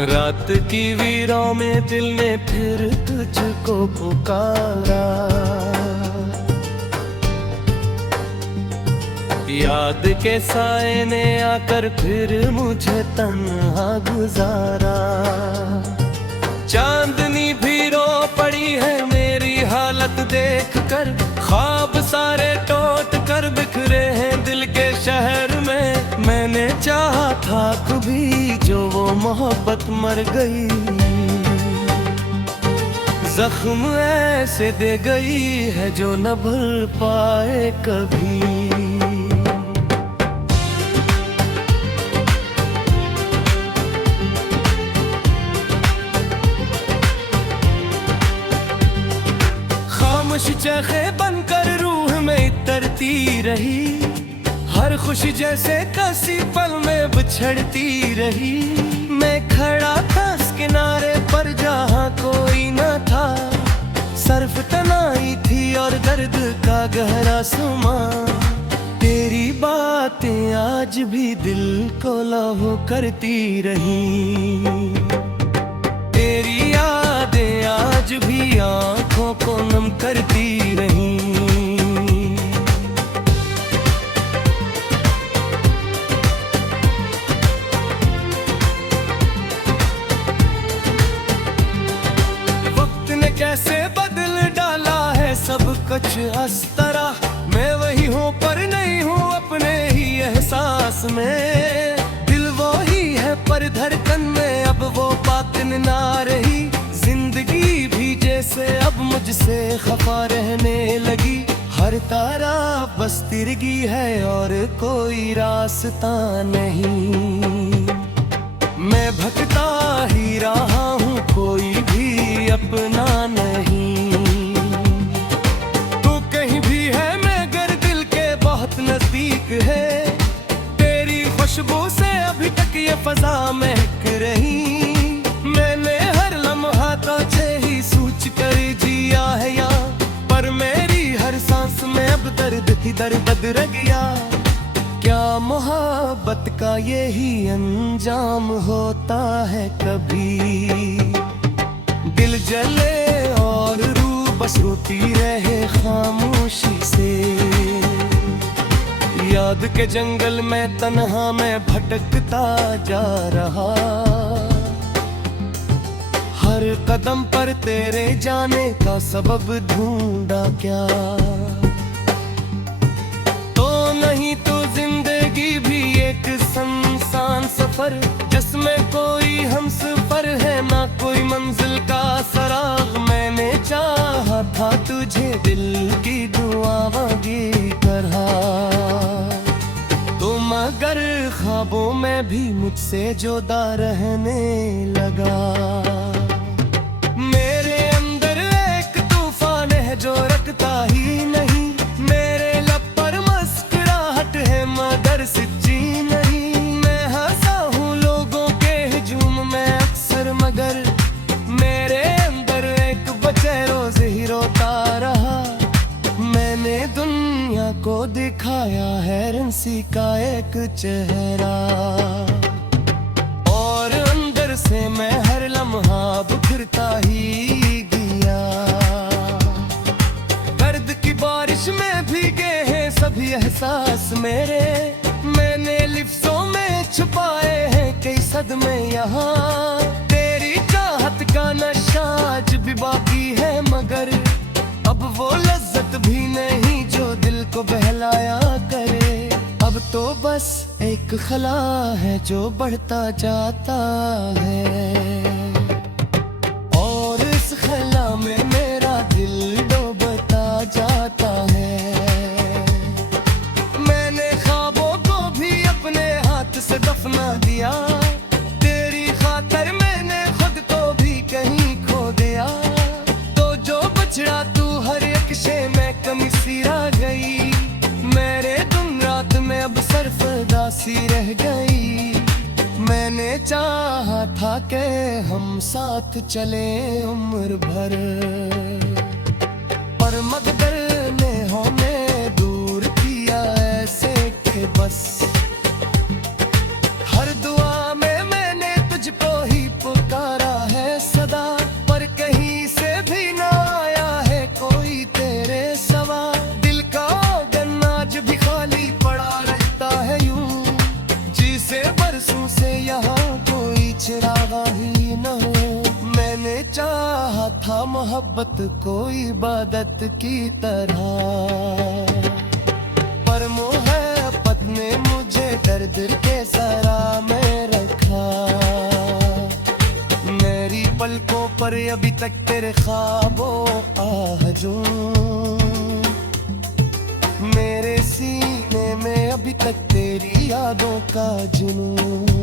रात की वीरों में दिल ने फिर तुझको पुकारा। याद के साए ने आकर फिर मुझे तन्हा गुजारा। चांदनी भी रो पड़ी है मेरी हालत देखकर, ख्वाब सारे टूट कर बिखरे हैं दिल के शहर में। मैंने चाहा था कभी जो वो मोहब्बत मर गई, जख्म ऐसे दे गई है जो न भूल पाए कभी। चखे बनकर रूह में इतरती रही, हर खुशी जैसे कसी पल में बिछड़ती रही। मैं खड़ा था इस किनारे पर जहाँ कोई न था, सिर्फ तन्हाई थी और दर्द का गहरा सुमा। तेरी बातें आज भी दिल को लहू करती रही, तेरी यादें आज भी आंखों को नम करती रही। वक्त ने कैसे बदल डाला है सब कुछ इस तरह, मैं वही हूँ पर नहीं हूँ अपने ही एहसास में। दिल वो ही है पर धड़कन में अब वो बात ना रही। जिंदगी भी जैसे अब मुझसे खफा रहने लगी, हर तारा बस तिरगी है और कोई रास्ता नहीं। मैं भटकता ही रहा हूँ कोई भी अपना नहीं। तू कहीं भी है मगर दिल के बहुत नजदीक है, तेरी खुशबू से अभी तक ये फजा महक रही। मैंने हर लम्हा तुझे ही सोच कर जिया है या, पर मेरी हर सांस में अब दर्द ही दर्द रह गया। क्या मोहब्बत का यही अंजाम होता है कभी, दिल जले और रूह बस रोती रहे खामोशी से। याद के जंगल में तन्हा मैं भटकता जा रहा, हर कदम पर तेरे जाने का सबब ढूंढा क्या। तो नहीं तो जिंदगी भी एक सुनसान सफर, जिसमें कोई हमसफर है ना कोई मंजिल का सराग। मैंने चाहा था तुझे दिल की दुआ मांगी तरह, तो मगर ख्वाबों में भी मुझसे जुदा रहने लगा। मेरे अंदर एक तूफान है जो रखता ही नहीं, मेरे लब पर मुस्कुराहट है मगर सच्ची नहीं। मैं हंसा हूँ लोगों के हुजूम में अक्सर, मगर मेरे अंदर एक बचे रोज ही रोता रहा। मैंने दुनिया को दिखाया है रंसी का एक चेहरा, और अंदर से मैं हर लम्हा बिखरता ही गया। दर्द की बारिश में भीगे हैं सभी एहसास मेरे, मैंने लिफ्ज़ों में छुपाए हैं कई सदमे यहाँ। तेरी चाहत का नशा आज भी बाकी है, मगर अब वो लज्जत भी नहीं जो दिल को बहलाया करे। अब तो बस एक खला है जो बढ़ता जाता है, और इस खला में मेरा दिल डूबता जाता है। मैंने ख्वाबों को भी अपने हाथ से दफना दिया, तेरी खातिर मैंने खुद को भी कहीं खो दिया। तो जो बछड़ा तू हर एक शे में कमी सी रह गई, मेरे दिन रात में अब सरफदासी रह गई। मैंने चाहा था कि हम साथ चले उम्र भर, पर मकदर ने हमें दूर किया ऐसे कि बस हर दुआ में मैंने तुझको ही मोहब्बत को इबादत की तरह, पर मोहब्बत ने मुझे दर्द के सरा में रखा। मेरी पलकों पर अभी तक तेरे ख्वाबों आहजूं, मेरे सीने में अभी तक तेरी यादों का जुनून।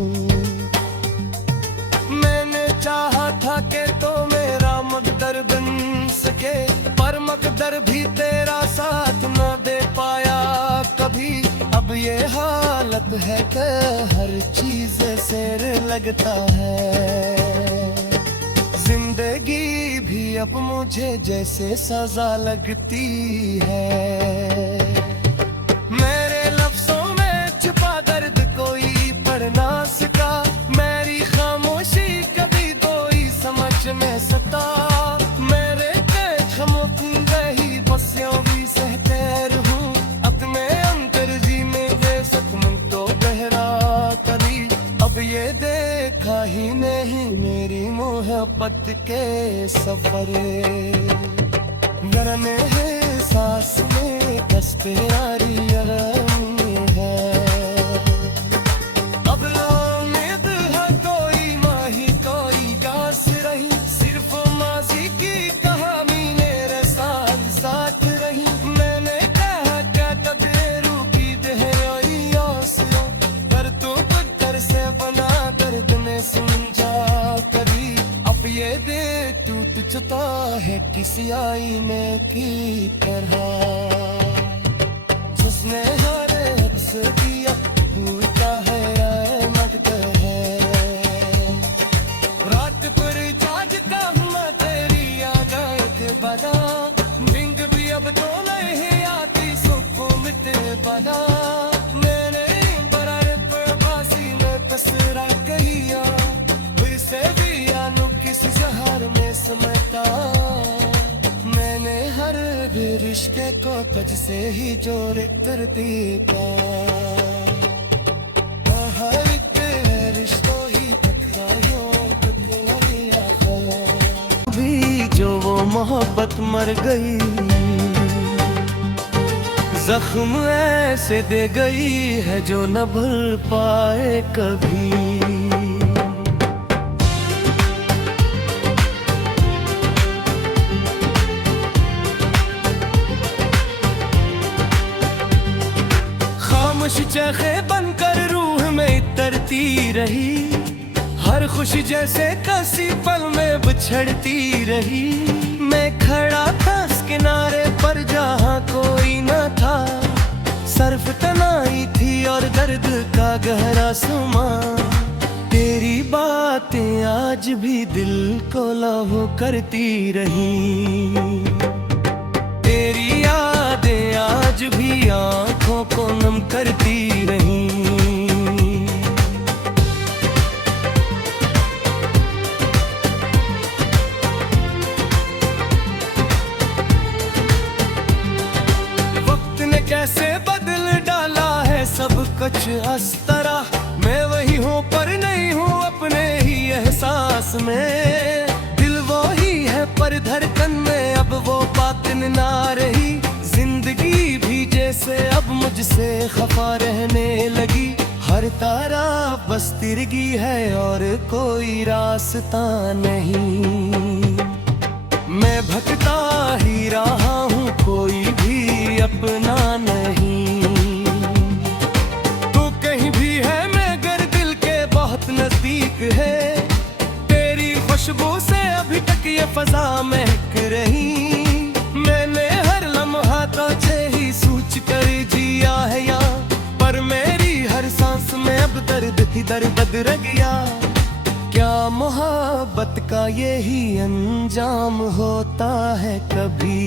मैंने चाहा था कि तो मेरा मकदर बन सके, पर मकदर भी तेरा साथ न दे पाया कभी। अब ये हालत है कि हर चीज शेर लगता है, जिंदगी भी अब मुझे जैसे सजा लगती है। मेरे लफ्जों में छुपा दर्द कोई पढ़ ना सका, मेरी खामोशी कभी कोई समझ में सता। मेरे खामोशी रही बस यूं भी सहते रहूं, अपने अंदर जी में बेशक मन तो गहरा कभी। अब ये देखा ही नहीं मेरी मोहब्बत के सफर, डरने हैं सांस में कसते यारी है। अब उम्मीद है कोई माही कोई कास रही, सिर्फ माजी की कहानी मेरे साथ साथ रही। मैंने कहा क्या तकदीरों की गहराई आसियों, पर तू पत्थर से बना दर्द ने समझा कभी। अब ये दे टूट चुका है किसी आईने की तरह, जिसने हर हफ्स किया भूलता है रहमत है। रात पर जागता हूँ मैं तेरी यादें के बना, नींद भी अब तो नहीं आती सुकून मिटे बना। मैंने बराए प्रवासी में पसरा कहिया, फिर से भी आनू किस शहर में समझता। मैंने हर भी रिश्ते को तुझ से ही जोड़ करती का, हर एक रिश्तों ही टकरायों भी जो वो मोहब्बत मर गई, जख्म ऐसे दे गई है जो न भूल पाए कभी। चखे बनकर रूह में इतरती रही, हर खुशी जैसे कसी पल में बिछड़ती रही। मैं खड़ा था इस किनारे पर जहाँ कोई न था, सिर्फ तन्हाई थी और दर्द का गहरा समा। तेरी बातें आज भी दिल को लहू करती रही, तेरी यादें आज भी आंखों को नम करती रही। वक्त ने कैसे बदल डाला है सब कुछ इस तरह, मैं वही हूँ पर नहीं हूँ अपने ही एहसास में। दिल वो ही है पर धड़कन में अब वो बात ना रही, जिंदगी भी जैसे अब मुझसे खफा रहने लगी। हर तारा बस तिरगी है और कोई रास्ता नहीं, मैं भटकता ही रहा हूँ कोई भी अपना नहीं। तू कहीं भी है मगर दिल के बहुत नजदीक है, तेरी खुशबू से अभी तक ये फजा महक रही। मैंने हर लम्हा तुझे ही सोच कर जिया है या, पर मेरी हर सांस में अब दर्द ही दर्द रह गया। क्या मोहब्बत का यही अंजाम होता है कभी,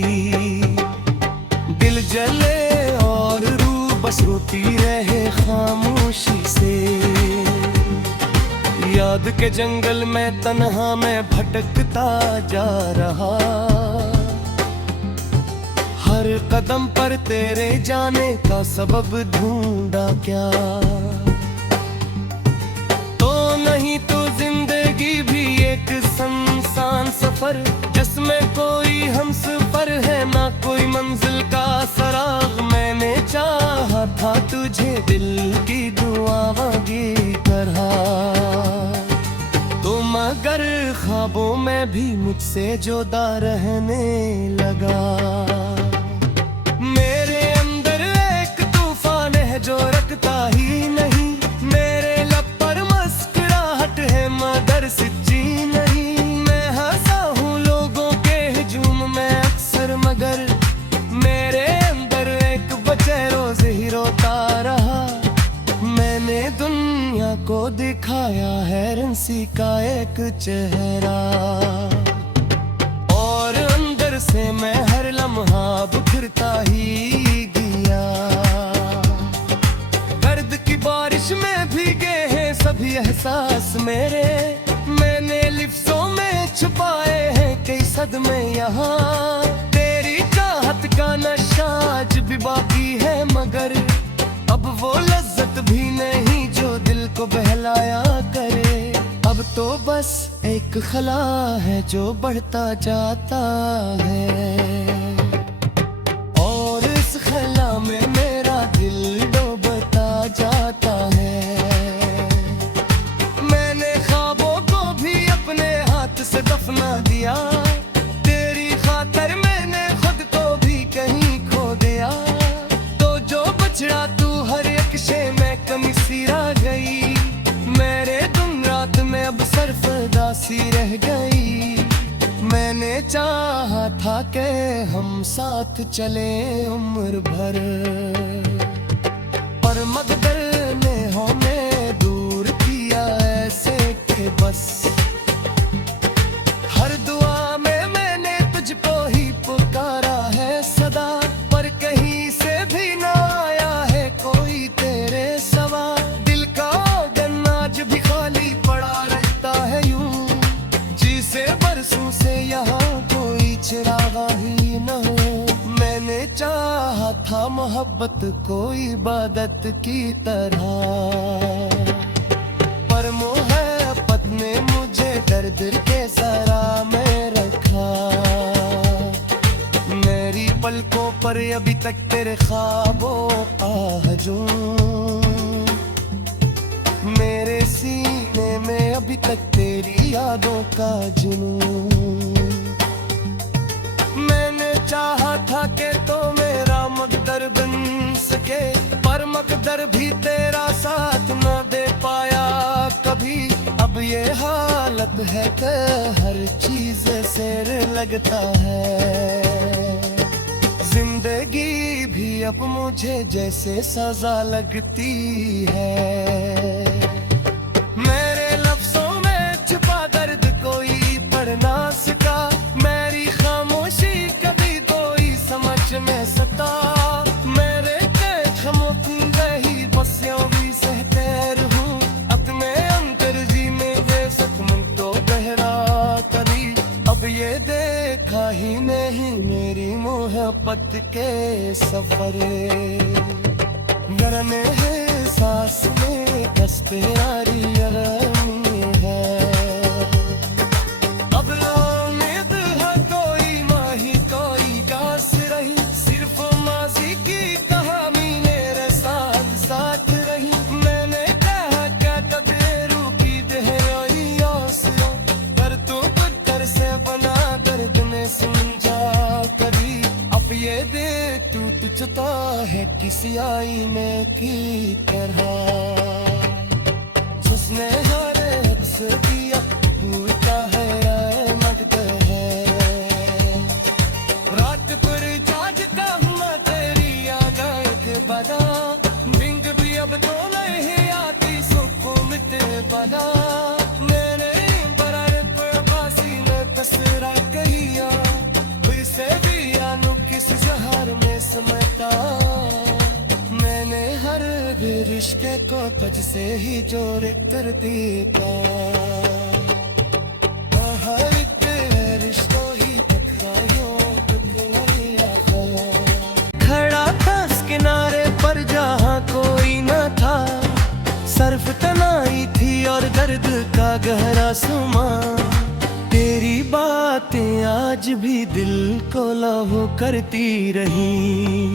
दिल जले और रूह बस रोती रहे खामोशी से। याद के जंगल में तन्हा मैं भटकता जा रहा, हर कदम पर तेरे जाने का सबब ढूंढा क्या। तो नहीं तो जिंदगी भी एक संसार आसान सफर, जिसमें कोई हमसफर है ना कोई मंजिल का सराग। मैंने चाहा था तुझे दिल की दुआ मांगी तरह, तो मगर ख्वाबों में भी मुझसे जुदा रहने लगा। मेरे अंदर एक तूफान है जो रखता ही नहीं, मेरे लब पर मुस्कुराहट है मगर सच्ची नहीं। मैं हंसा हूँ लोगों के हुजूम में अक्सर, मगर मेरे अंदर एक बचे रोज ही रोता रहा। मैंने दुनिया को दिखाया है रंसी का एक चेहरा, और अंदर से मैं हर लम्हा बिखरता ही गया। दर्द की बारिश में भीगे हैं सभी एहसास मेरे, मैंने लिफ्ज़ों में छुपाए हैं कई सदमे यहाँ। तेरी चाहत का नशा आज भी बाकी है, मगर अब वो लज्जत भी नहीं जो दिल को बहलाया करे। अब तो बस एक खला है जो बढ़ता जाता है, और इस खला में मेरा दिल डूबता जाता है। मैंने ख्वाबों को भी अपने हाथ से दफना दिया, तेरी खातिर मैंने खुद को भी कहीं खो दिया। तो जो बछड़ा तू हर एक शे में कमी सी रह गई, मेरे दिन रात में अब सरफदासी रह गई। मैंने चाहा था कि हम साथ चले उम्र भर, पर मकदर ने हमें दूर किया ऐसे कि बस हर दुआ में मैंने तुझको ही पुकारा है सदा, पर कहीं से भी ना आया है कोई तेरे सवा। दिल का आंगन आज भी खाली पड़ा रहता है यूं, जिसे बरसों से यहाँ कोई चिरागा ही न हो। मैंने चाहा था मोहब्बत कोई इबादत की तरह, पर मोहब्बत ने मुझे दर्द के सरा में रखा। मेरी पलकों पर अभी तक तेरे ख्वाबों का हजूम, मेरे सीने में अभी तक तेरी यादों का जुनून। मैंने चाहा था कि तो मेरा मकदर बन सके, पर मकदर भी तेरा साथ न दे पाया कभी। अब ये हालत है कि हर चीज से लगता है, जिंदगी भी अब मुझे जैसे सजा लगती है। मेरे लफ्जों में छुपा दर्द कोई पढ़ ना सका, मेरी खामोशी कभी कोई समझ में सता। मेरे खामोश रही बस यूं भी सहते रहूं, अपने अंदर जी में बेशक मन तो गहरा कभी। अब ये देखा ही नहीं मेरी मोहब्बत के सफरे, डरने हैं सांस में दस्ते यारी है। अब उम्मीद है कोई माही कोई गास रही, सिर्फ माजी की कहानी मेरे साथ साथ रही। मैंने कहा क्या कदेरू की गहराई आंसुओं, पर तू पत्थर से बना दर्द ने समझा कभी। अब ये देख टूट चुका है किसी आईने की तरह, जिसने हर अक्स दिया भूलता है या मटता है। रात पर जागता हूँ तेरी यादें के बना, नींद भी अब तो नहीं आती सुकून मिटे बना। मैंने बरार पर बासी में बसरा कहिया, फिर से भी आनू किस जहर में समझता। मैंने हर भी रिश्ते को तुझ से ही जोड़ कर देता, हर रिश्तों ही खड़ा था इस किनारे पर जहाँ कोई न था, सर्फ तनाई थी और दर्द का गहरा सुमा। तेरी बातें आज भी दिल को लहू करती रही,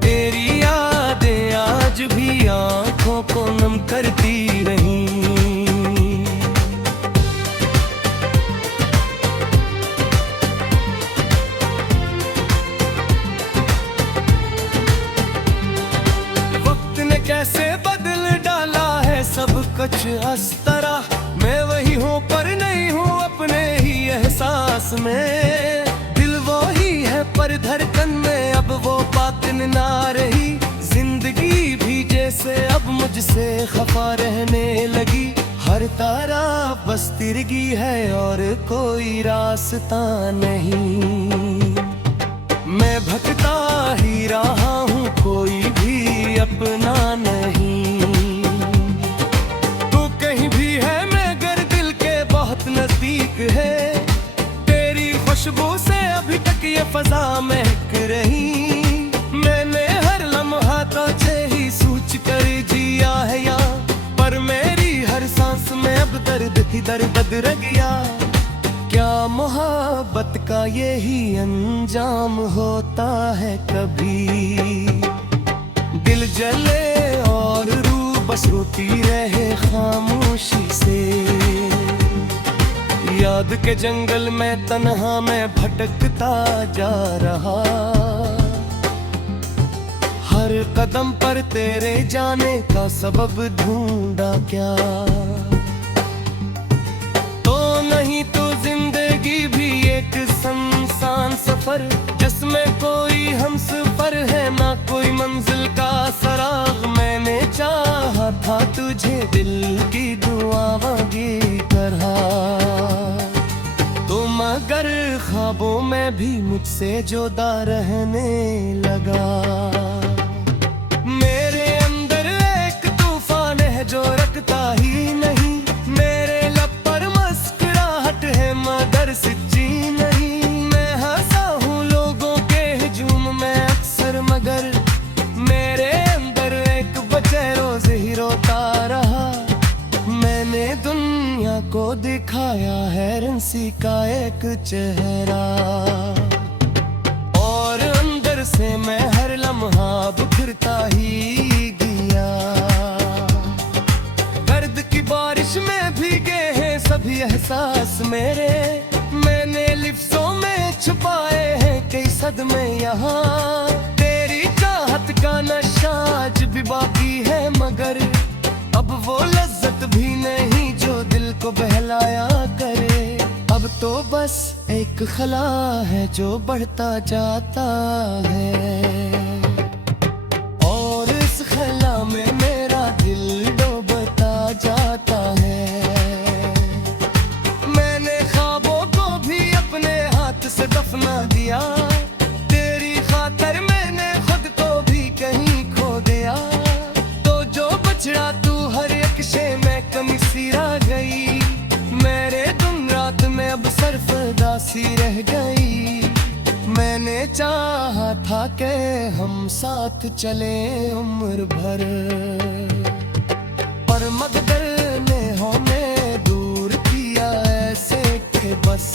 तेरी यादें आज भी आंखों को नम करती रही। वक्त ने कैसे बदल डाला है सब कुछ इस तरह, मैं वही हूँ पर नहीं हूँ अपने ही एहसास में। दिल वो ही है पर धड़कन में अब वो बात ना रही, जिंदगी भी जैसे अब मुझसे खफा रहने लगी। हर तारा बस तिरगी है और कोई रास्ता नहीं, मैं भटकता ही रहा हूँ कोई भी अपना नहीं। नजदीक है तेरी खुशबू से अभी तक ये फजा महक रही, मैंने हर लम्हा तुझे ही सोच कर जिया है या, पर मेरी हर सांस में अब दर्द ही दर्द रह गया। क्या मोहब्बत का यही अंजाम होता है कभी, दिल जले और रूह बस रोती रहे खामोशी से। याद के जंगल में तन्हा मैं भटकता जा रहा, हर कदम पर तेरे जाने का सबब ढूंढा क्या। तो नहीं तो जिंदगी भी एक सुनसान सफर, जिसमें कोई हमसफर है ना कोई मंजिल का सराग। मैंने चाहा था तुझे दिल की दुआओं की तरह, मगर ख्वाबों में भी मुझसे जुदा रहने लगा। मेरे अंदर एक तूफान है जो रखता ही नहीं, मेरे लब पर मुस्कुराहट है मगर सच्ची नहीं। मैं हंसा हूँ लोगों के हुजूम में अक्सर, मगर मेरे अंदर एक बचे रोज ही रोता रहा। मैंने दुनिया को दिखाया है रंसी का एक चेहरा, और अंदर से मैं हर लम्हा बिखरता ही गया। दर्द की बारिश में भीगे हैं सभी एहसास मेरे, मैंने लिफ्ज़ों में छुपाए हैं कई सदमे यहाँ। तेरी चाहत का नशा आज भी बाकी है, मगर अब वो लज्जत भी नहीं जो दिल को बहलाया करे। अब तो बस एक खला है जो बढ़ता जाता है, और इस खला में मेरा दिल डूबता जाता है। मैंने ख्वाबों को भी अपने हाथ से दफना दिया, तेरी खातर मैंने खुद को भी कहीं खो दिया। तो जो बछड़ा हर एक शे में कमी सी रह गई, मेरे दिन रात में अब सरफदासी रह गई। मैंने चाहा था कि हम साथ चले उम्र भर, पर मकदर ने हमें दूर किया ऐसे कि बस।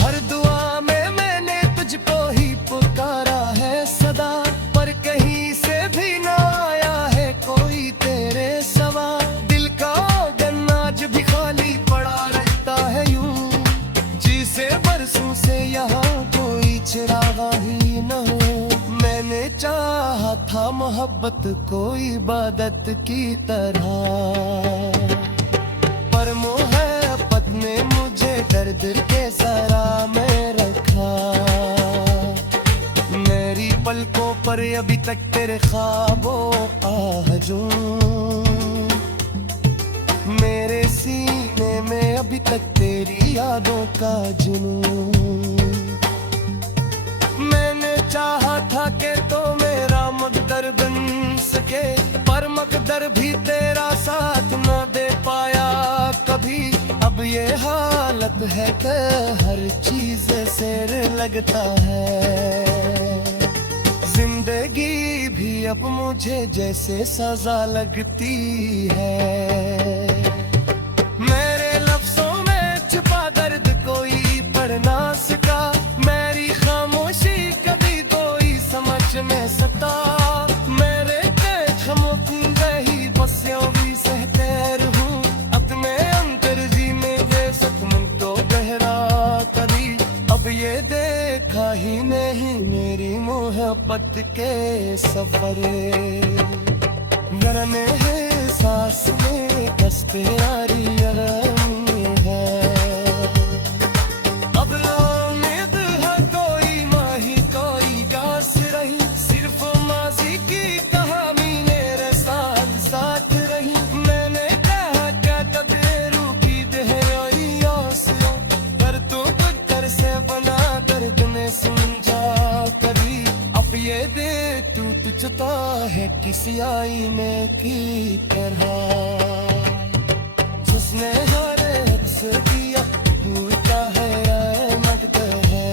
हर दुआ में मैंने तुझको ही पुकारा है सदा, पर कहीं से भी ना आया है कोई तेरे सवा। दिल का आंगन आज भी खाली पड़ा रहता है यूं, जिसे बरसों से यहाँ कोई चिरागा ही न हो। मैंने चाहा था मोहब्बत को इबादत की तरह, पर मोहब्बत ने मुझे दर्द के सरा में रखा। मेरी पलकों पर अभी तक तेरे ख्वाबों का हजूम, मेरे सीने में अभी तक तेरी यादों का जुनून। मैंने चाहा था कि तो मेरा मकदर बन सके, पर मकदर भी तेरा साथ न दे पाया कभी। अब ये हालत है कि हर चीज से लगता है, जिंदगी भी अब मुझे जैसे सजा लगती है। मेरे लफ्ज़ों ये देखा ही नहीं मेरी मोहब्बत के सफर, डरने है सांस में कष्ट यारी है। अब उम्मीद है कोई माही कोई गास रही, सिर्फ माजी की कहानी मेरे साथ साथ रही। मैंने कहा क्या तकदीरों की देहराई आसियों, पर तू पत्थर से बना दर्द में समझा कभी। अब ये दे टूट चुका है किसी आईने की तरह, जिसने हर हद से किया भूलता है रहमत है।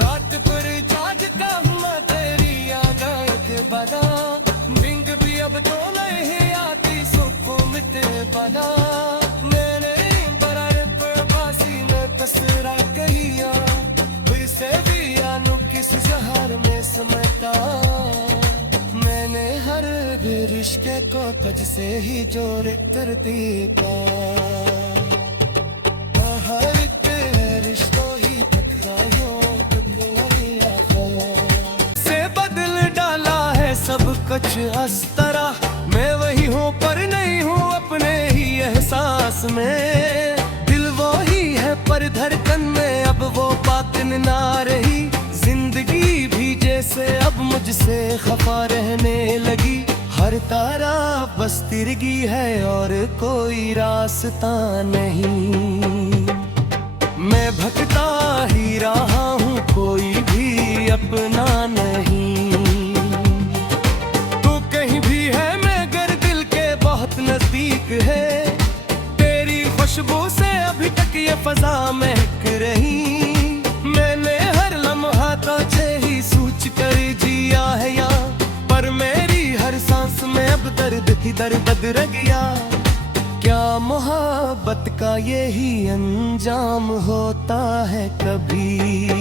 रात पर जागता हूँ मैं तेरी यादें के बना, नींद भी अब तो नहीं आती सुकून मिटे बना। मैंने बरार प्रवासी में बसरा कहिया, फिर से भी आनू किस शहर में समझता। मैंने हर भी रिश्ते को तुझ से ही जोड़ तरतीब का, हर एक रिश्तों ही टकरायों से बदल डाला है सब कुछ इस तरह। मैं वही हूँ पर नहीं हूँ अपने ही एहसास में, दिल वो ही है पर धड़कन में अब वो बात ना रही। जिंदगी भी जैसे अब मुझसे खफा रहने लगी, हर तारा बस तिरगी है और कोई रास्ता नहीं। मैं भटकता ही रहा हूँ कोई भी अपना नहीं, तू कहीं भी है मगर दिल के बहुत नजदीक है। तेरी खुशबू से अभी तक ये फजा महक रही, मैंने हर लम्हा तुझे ही सोच कर जिया है या, पर मेरी हर सांस में अब दर्द ही दर्द रह गया। क्या मोहब्बत का यही अंजाम होता है कभी।